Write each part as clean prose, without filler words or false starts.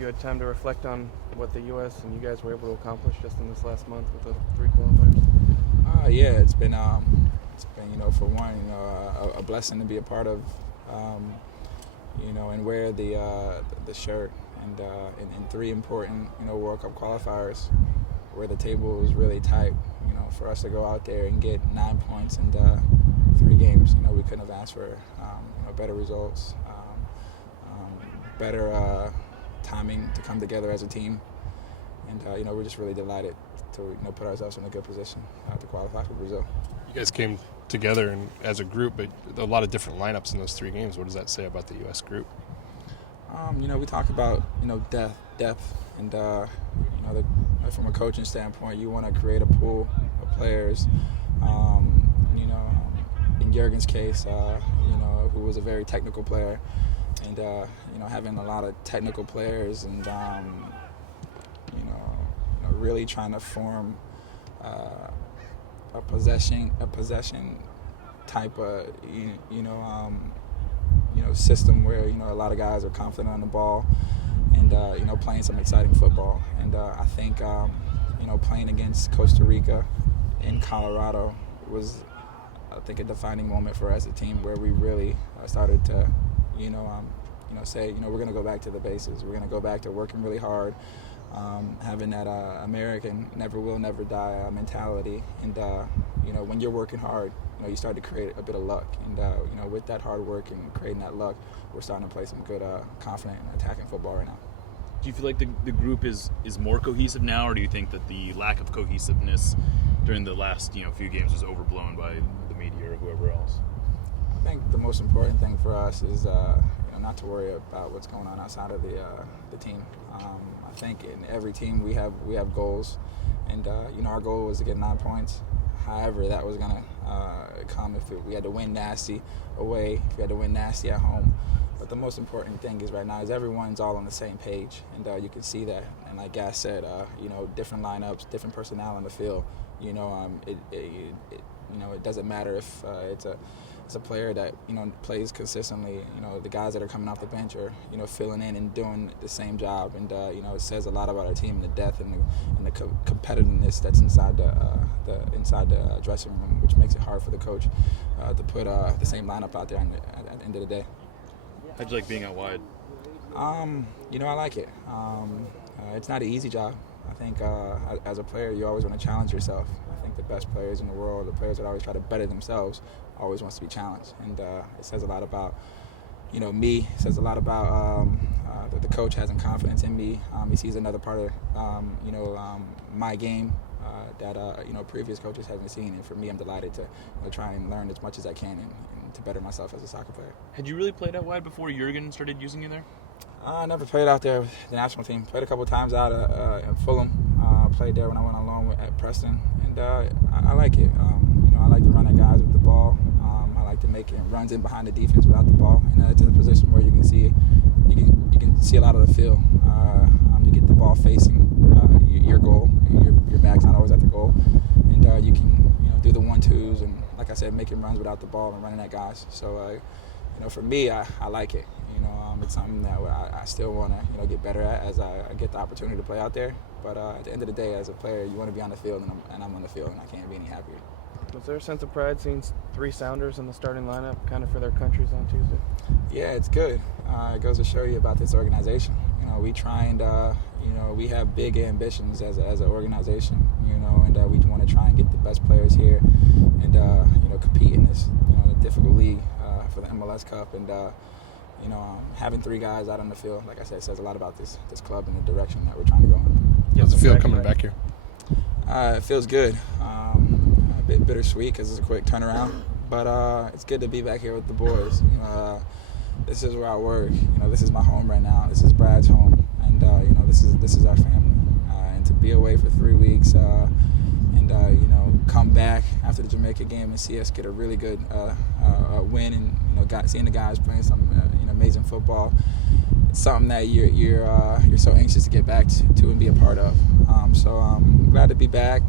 you had time to reflect on what the U.S. and you guys were able to accomplish just in this last month with the 3 qualifiers? Yeah, it's been for one, a blessing to be a part of, and wear the shirt and in 3 important World Cup qualifiers where the table was really tight. For us to go out there and get 9 points and 3 games, we couldn't have asked for better results, better timing to come together as a team, and we're just really delighted to put ourselves in a good position to qualify for Brazil. You guys came together as a group, but a lot of different lineups in those 3 games. What does that say about the U.S. group? We talk about depth, and from a coaching standpoint, you want to create a pool of players. In Jurgen's case, who was a very technical player, and having a lot of technical players, and really trying to form a possession type of system where a lot of guys are confident on the ball, and playing some exciting football. And I think playing against Costa Rica in Colorado was, I think, a defining moment for us as a team, where we really started to say we're going to go back to the basics. We're going to go back to working really hard, having that American never will, never die mentality. And when you're working hard, you start to create a bit of luck. And with that hard work and creating that luck, we're starting to play some good, confident, attacking football right now. Do you feel like the group is more cohesive now, or do you think that the lack of cohesiveness during the last few games was overblown by the media or whoever else? I think the most important thing for us is not to worry about what's going on outside of the team. I think in every team we have goals, and our goal was to get 9 points. However, that was gonna come if we had to win nasty away, if we had to win nasty at home. But the most important thing is right now is everyone's all on the same page, and you can see that. And like Gas said, different lineups, different personnel on the field. It doesn't matter if it's a player that plays consistently. The guys that are coming off the bench are filling in and doing the same job, and it says a lot about our team, and the depth and the competitiveness that's inside the dressing room, which makes it hard for the coach to put the same lineup out there at the end of the day. How'd you like being out wide? I like it. It's not an easy job. I think as a player, you always want to challenge yourself. I think the best players in the world, the players that always try to better themselves, always wants to be challenged. And it says a lot about, me. It says a lot about that the coach has confidence in me. He sees another part of, my game that, previous coaches haven't seen. And for me, I'm delighted to try and learn as much as I can and to better myself as a soccer player. Had you really played out wide before Jurgen started using you there? I never played out there with the national team. Played a couple times out in Fulham. Played there when I went on loan at Preston, and I like it. I like to run at guys with the ball. I like to make runs in behind the defense without the ball, and it's a position where you can see a lot of the field. You get the ball facing your goal. Your back's not always at the goal, and you can do the 1-2s, and like I said, making runs without the ball and running at guys. So for me, I like it. It's something that I still want to get better at as I get the opportunity to play out there. But at the end of the day, as a player, you want to be on the field, and I'm on the field, and I can't be any happier. Was there a sense of pride seeing 3 Sounders in the starting lineup kind of for their countries on Tuesday? Yeah, it's good. It goes to show you about this organization. We try and, we have big ambitions as an organization, and we want to try and get the best players here and, compete in this, difficult league for the MLS Cup. And, having 3 guys out on the field, like I said, says a lot about this club and the direction that we're trying to go in. How's it feel coming back here? It feels good. A bit bittersweet because it's a quick turnaround, but it's good to be back here with the boys. This is where I work. This is my home right now. This is Brad's home, and this is our family. And to be away for 3 weeks, and come back after the Jamaica game and see us get a really good win, and seeing the guys playing some amazing football. It's something that you're so anxious to get back to and be a part of. So I'm glad to be back.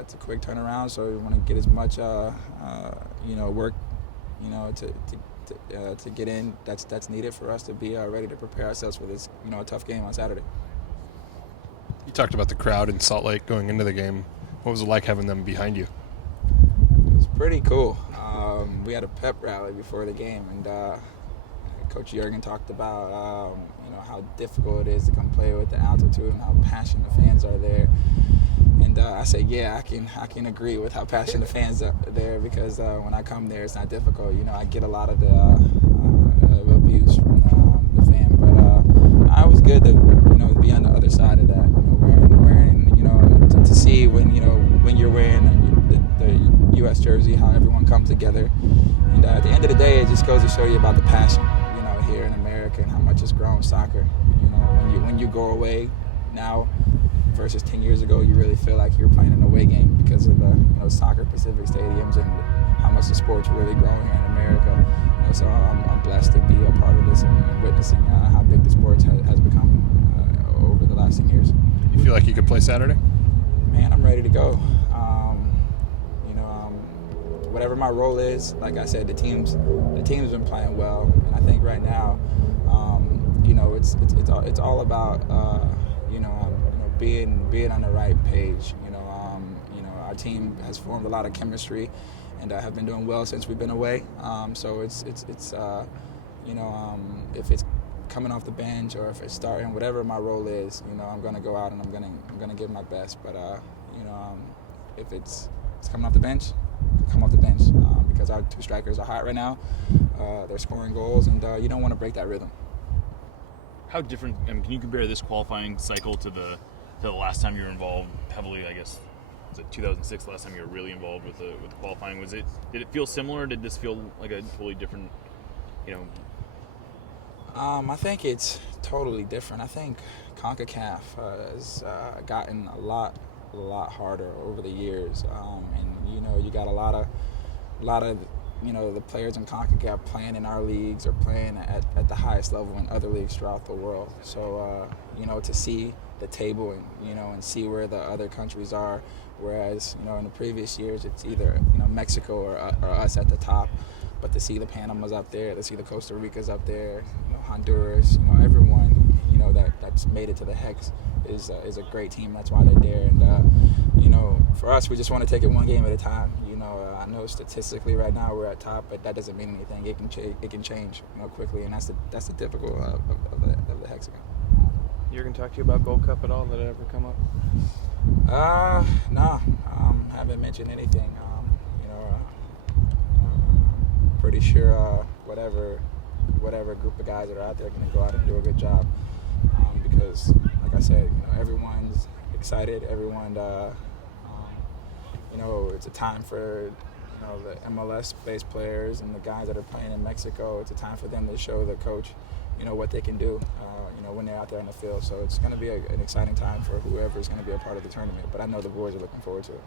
It's a quick turnaround, so we want to get as much work to to get in. That's needed for us to be ready to prepare ourselves for this, a tough game on Saturday. You talked about the crowd in Salt Lake going into the game. What was it like having them behind you? It was pretty cool. We had a pep rally before the game, and Coach Jurgen talked about how difficult it is to come play with the altitude and how passionate the fans are there. And I said, yeah, I can agree with how passionate the fans are there, because when I come there, it's not difficult. I get a lot of the abuse from the fan, but it was good to be on the other side of that. Wearing to see when you're wearing the U.S. jersey, how everyone comes together. And at the end of the day, it just goes to show you about the passion, here in America, and how much it's grown soccer. When you go away now versus 10 years ago, you really feel like you're playing an away game because of the soccer Pacific stadiums and how much the sport's really growing here in America. So I'm blessed to be a part of this and witnessing how big the sport has become over the last 10 years. You feel like you could play Saturday? Man, I'm ready to go. Whatever my role is, like I said, the team's been playing well, and I think right now, it's all about being on the right page. Our team has formed a lot of chemistry, and have been doing well since we've been away. So it's if it's coming off the bench or if it's starting, whatever my role is, I'm gonna go out and I'm gonna give my best. But if it's coming off the bench, come off the bench, because our two strikers are hot right now. They're scoring goals, and you don't want to break that rhythm. How different? Can you compare this qualifying cycle to the last time you were involved heavily? I guess was it 2006? Last time you were really involved with the qualifying. Did it feel similar? Did this feel like a totally different? I think it's totally different. I think CONCACAF has gotten a lot harder over the years, and you got a lot of the players in CONCACAF playing in our leagues or playing at the highest level in other leagues throughout the world. So to see the table and see where the other countries are, whereas in the previous years it's either Mexico or us at the top, but to see the Panamas up there, to see the Costa Ricas up there, Honduras, everyone that's made it to the Hex is a great team. That's why they're there. And for us, we just want to take it one game at a time. I know statistically right now we're at top, but that doesn't mean anything. It can change quickly, and that's the typical of the hexagon. Jurgen talk to you about Gold Cup at all? Did it ever come up? No. Haven't mentioned anything. Pretty sure whatever group of guys that are out there are going to go out and do a good job, because like I said, everyone's excited. Everyone, it's a time for the MLS-based players and the guys that are playing in Mexico. It's a time for them to show the coach, what they can do, when they're out there on the field. So it's going to be an exciting time for whoever is going to be a part of the tournament. But I know the boys are looking forward to it.